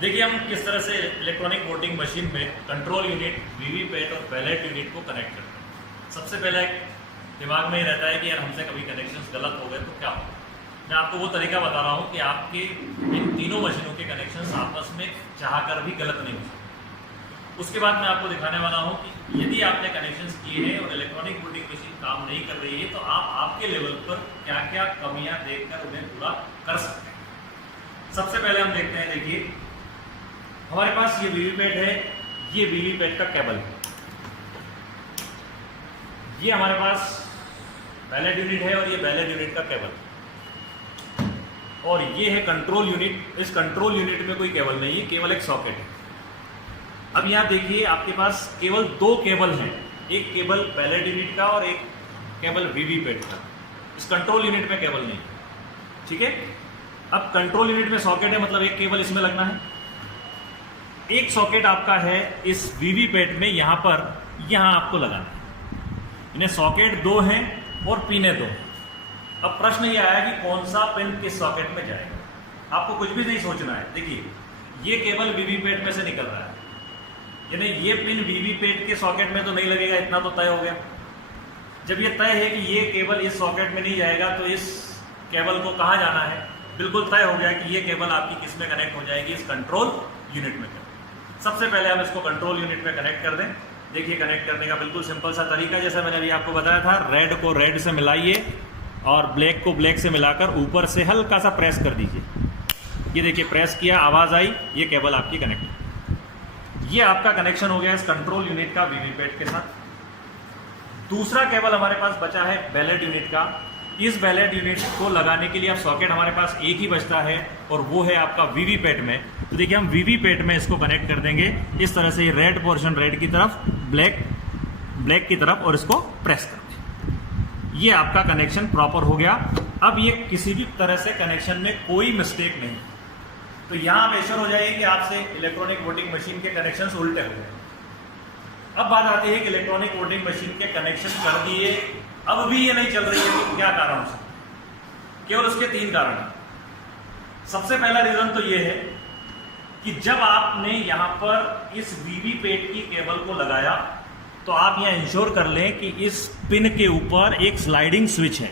देखिए हम किस तरह से इलेक्ट्रॉनिक वोटिंग मशीन में कंट्रोल यूनिट, वीवीपैट और बैलेट यूनिट को कनेक्ट करते हैं। सबसे पहले दिमाग में ही रहता है कि यार हमसे कभी कनेक्शंस गलत हो गए तो क्या होगा। मैं आपको वो तरीका बता रहा हूँ कि आपके इन तीनों मशीनों के कनेक्शंस आपस में चाहकर भी गलत नहीं हो सकते। उसके बाद मैं आपको दिखाने वाला हूँ कि यदि आपने कनेक्शंस किए हैं और इलेक्ट्रॉनिक वोटिंग मशीन काम नहीं कर रही है तो आप आपके लेवल पर क्या क्या कमियां देखकर उन्हें पूरा कर सकते हैं। सबसे पहले हम देखते हैं, देखिए हमारे पास ये वीवीपैट है, ये वीवीपैट का केबल है, ये हमारे पास बैलेट यूनिट है और ये बैलेट यूनिट का केबल, और ये है कंट्रोल यूनिट। इस कंट्रोल यूनिट में कोई केबल नहीं है, केवल एक सॉकेट है। अब यहां देखिए आपके पास केवल दो केबल हैं, एक केबल बैलेट यूनिट का और एक केबल वीवीपैट का। इस कंट्रोल यूनिट में केबल नहीं है, ठीक है। अब कंट्रोल यूनिट में सॉकेट है, मतलब एक केबल इसमें लगना है। एक सॉकेट आपका है इस वीवीपैट में, यहां पर यहां आपको लगाना है। इन्हें सॉकेट दो हैं और पिने दो हैं। अब प्रश्न ये आया कि कौन सा पिन किस सॉकेट में जाएगा। आपको कुछ भी नहीं सोचना है। देखिए ये केबल वीवीपैट में से निकल रहा है, यानी ये पिन वीवीपैट के सॉकेट में तो नहीं लगेगा, इतना तो तय हो गया। जब ये तय है कि ये केबल इस सॉकेट में नहीं जाएगा तो इस केबल को कहाँ जाना है, बिल्कुल तय हो गया कि ये केबल आपकी किस में कनेक्ट हो जाएगी, इस कंट्रोल यूनिट में। सबसे पहले हम इसको कंट्रोल यूनिट में कनेक्ट कर दें। देखिए कनेक्ट करने का बिल्कुल सिंपल सा तरीका, जैसा मैंने अभी आपको बताया था। रेड को रेड से मिलाइए और ब्लैक को ब्लैक से मिलाकर ऊपर से हल्का सा प्रेस कर दीजिए। ये देखिए प्रेस किया, आवाज़ आई, ये केबल आपकी कनेक्ट। ये आपका कनेक्शन हो गया इस कंट्रोल यूनिट का वीवीपैट के साथ। दूसरा केबल हमारे पास बचा है बैलेट यूनिट का। इस बैलेट यूनिट को लगाने के लिए अब सॉकेट हमारे पास एक ही बचता है और वो है आपका वीवीपैट में। तो देखिए हम वीवीपैट में इसको कनेक्ट कर देंगे इस तरह से, रेड पोर्शन रेड की तरफ, ब्लैक ब्लैक की तरफ, और इसको प्रेस कर दें। ये आपका कनेक्शन प्रॉपर हो गया। अब ये किसी भी तरह से कनेक्शन में कोई मिस्टेक नहीं। तो यहां आप एश्योर हो जाइए कि आपसे इलेक्ट्रॉनिक वोटिंग मशीन के कनेक्शन उल्टे हो गए। अब बात आती है कि इलेक्ट्रॉनिक वोटिंग मशीन के कनेक्शन कर दिए, अब भी ये नहीं चल रही है, तो क्या कारण हो सकता है? केवल उसके तीन कारण हैं। सबसे पहला रीजन तो ये है कि जब आपने यहां पर इस वीवीपैट की केबल को लगाया तो आप यहां इंश्योर कर लें कि इस पिन के ऊपर एक स्लाइडिंग स्विच है।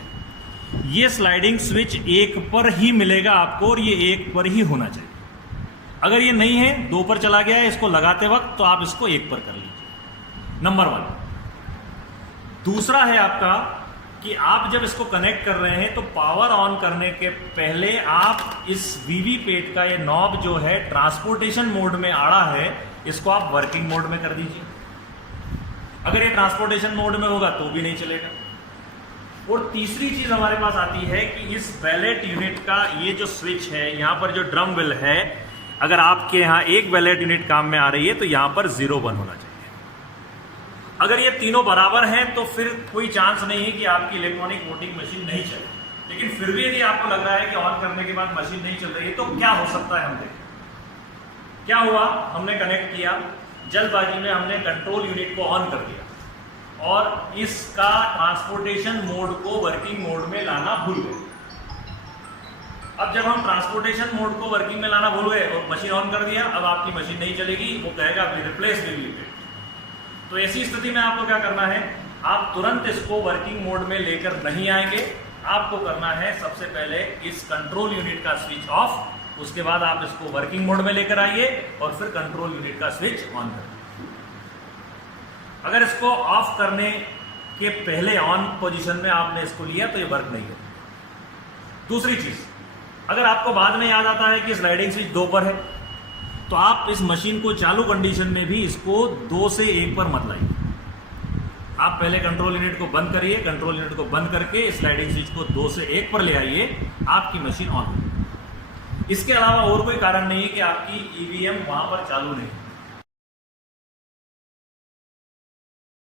ये स्लाइडिंग स्विच एक पर ही मिलेगा आपको और ये एक पर ही होना चाहिए। अगर ये नहीं है, दो पर चला गया है इसको लगाते वक्त, तो आप इसको एक पर कर लीजिए, नंबर 1। दूसरा है आपका कि आप जब इसको कनेक्ट कर रहे हैं तो पावर ऑन करने के पहले आप इस वीवीपैट का ये नॉब जो है ट्रांसपोर्टेशन मोड में आड़ा है, इसको आप वर्किंग मोड में कर दीजिए। अगर ये ट्रांसपोर्टेशन मोड में होगा तो भी नहीं चलेगा। और तीसरी चीज हमारे पास आती है कि इस बैलेट यूनिट का ये जो स्विच है, यहां पर जो ड्रम बिल है, अगर आपके यहां एक बैलेट यूनिट काम में आ रही है तो यहां पर 0 1 होना चाहिए। अगर ये तीनों बराबर हैं तो फिर कोई चांस नहीं है कि आपकी इलेक्ट्रॉनिक वोटिंग मशीन नहीं चले। लेकिन फिर भी यदि आपको लग रहा है कि ऑन करने के बाद मशीन नहीं चल रही है तो क्या हो सकता है, हम देखें। क्या हुआ, हमने कनेक्ट किया, जल्दबाजी में हमने कंट्रोल यूनिट को ऑन कर दिया और इसका ट्रांसपोर्टेशन मोड को वर्किंग मोड में लाना भूल गए। अब जब हम ट्रांसपोर्टेशन मोड को वर्किंग में लाना भूल गए और मशीन ऑन कर दिया, अब आपकी मशीन नहीं चलेगी, वो कहेगा रिप्लेस वीवीपैट। तो ऐसी स्थिति में आपको क्या करना है, आप तुरंत इसको वर्किंग मोड में लेकर नहीं आएंगे। आपको करना है सबसे पहले इस कंट्रोल यूनिट का स्विच ऑफ, उसके बाद आप इसको वर्किंग मोड में लेकर आइए और फिर कंट्रोल यूनिट का स्विच ऑन करिए। अगर इसको ऑफ करने के पहले ऑन पोजीशन में आपने इसको लिया तो ये वर्क नहीं करेगा। दूसरी चीज, अगर आपको बाद में याद आता है कि स्लाइडिंग स्विच 2 पर है तो आप इस मशीन को चालू कंडीशन में भी इसको 2 से 1 पर मत लाइए। आप पहले कंट्रोल यूनिट को बंद करिए, कंट्रोल यूनिट को बंद करके स्लाइडिंग स्विच को 2 से 1 पर ले आइए, आपकी मशीन ऑन होगी। इसके अलावा और कोई कारण नहीं है कि आपकी ईवीएम वहां पर चालू नहीं।